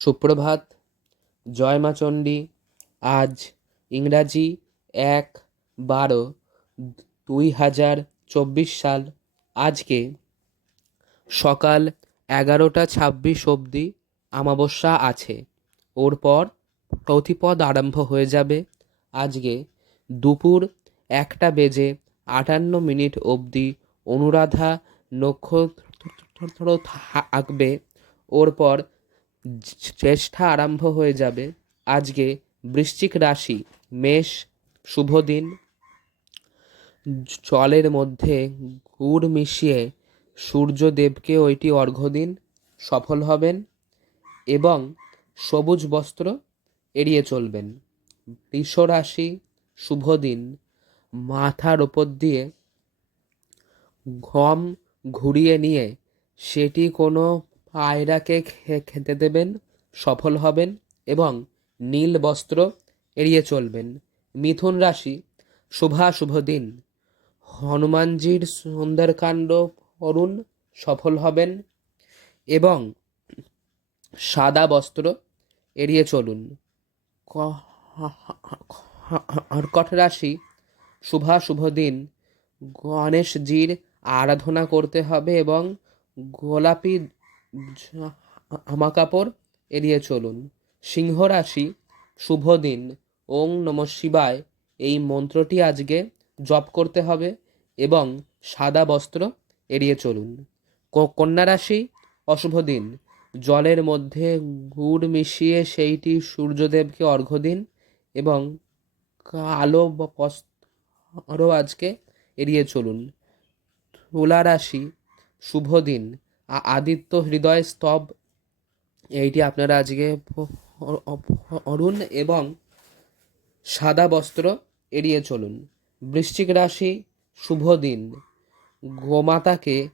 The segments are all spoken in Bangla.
সুপ্রভাত, জয় মা চণ্ডী। আজ ইংরাজি ১/১২/২০২৪ সাল। আজকে সকাল ১১টা ২৬ অবধি আমাবস্যা আছে। ওর পর প্রতিপদ আরম্ভ হয়ে যাবে। আজকে দুপুর ১টা বেজে ৫৮ মিনিট অবধি অনুরাধা নক্ষত্র থাকবে। ওর পর জ্যেষ্ঠা আরম্ভ হয়ে যাবে। আজকে বৃশ্চিক রাশি, মেষ, শুভ দিন। জলের মধ্যে গুড় মিশিয়ে সূর্যদেবকে ওইটি অর্ঘ্য দিন, সফল হবেন। এবং সবুজ বস্ত্র এড়িয়ে চলবেন। বৃষ রাশি, শুভ দিন। মাথার ওপর দিয়ে গম ঘুরিয়ে নিয়ে সেটি কোনো পায়রাকে খেতে দেবেন, সফল হবেন। এবং নীল বস্ত্র এড়িয়ে চলবেন। মিথুন রাশি, শুভ দিন। হনুমানজির সুন্দরকাণ্ড করুন, সফল হবেন। এবং সাদা বস্ত্র এড়িয়ে চলুন। কর্কট রাশি, শুভ দিন। গণেশজির আরাধনা করতে হবে এবং গোলাপি জামাকাপড় এড়িয়ে চলুন। সিংহ রাশি, শুভ দিন। ওং নমঃ শিবায় এই মন্ত্রটি আজকে জপ করতে হবে এবং সাদা বস্ত্র এড়িয়ে চলুন। কন্যা রাশি, অশুভ দিন। জলের মধ্যে গুড় মিশিয়ে সেইটি সূর্যদেবকে অর্ঘ্য দিন এবং কালো বস্ত্র আজকে এড়িয়ে চলুন। তুলা রাশি, শুভ দিন। আদিত্য হৃদয় স্তব এইটি আপনারা আজকে পড়ুন এবং সাদা বস্ত্র এড়িয়ে চলুন। বৃশ্চিক রাশি, শুভ দিন। গোমাতাকে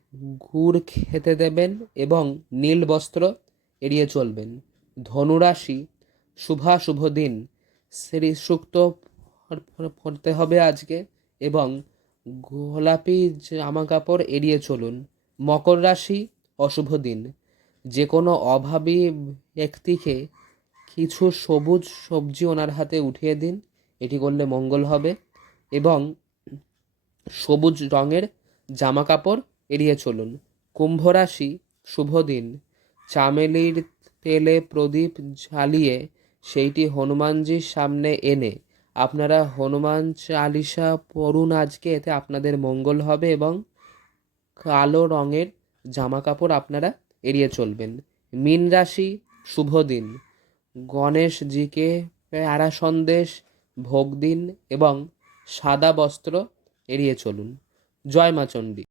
গুড় খেতে দেবেন এবং নীল বস্ত্র এড়িয়ে চলবেন। ধনুরাশি, শুভ দিন। শ্রী সূক্ত পড়তে হবে আজকে এবং গোলাপি জামাকাপড় এড়িয়ে চলুন। মকর রাশি, অশুভ দিন। যে কোনো অভাবী ব্যক্তিকে কিছু সবুজ সবজি ওনার হাতে উঠিয়ে দিন, এটি করলে মঙ্গল হবে। এবং সবুজ রঙের জামা কাপড় এড়িয়ে চলুন। কুম্ভ রাশি, শুভ দিন। চামেলির তেলে প্রদীপ জ্বালিয়ে সেইটি হনুমানজির সামনে এনে আপনারা হনুমান চালিসা পড়ুন আজকে, এতে আপনাদের মঙ্গল হবে এবং কালো রঙের জামা কাপড় আপনারা এড়িয়ে চলবেন। মীন রাশি, শুভ দিন। গণেশজিকে প্যারা সন্দেশ ভোগ দিন এবং সাদা বস্ত্র এড়িয়ে চলুন। জয় মা চণ্ডী।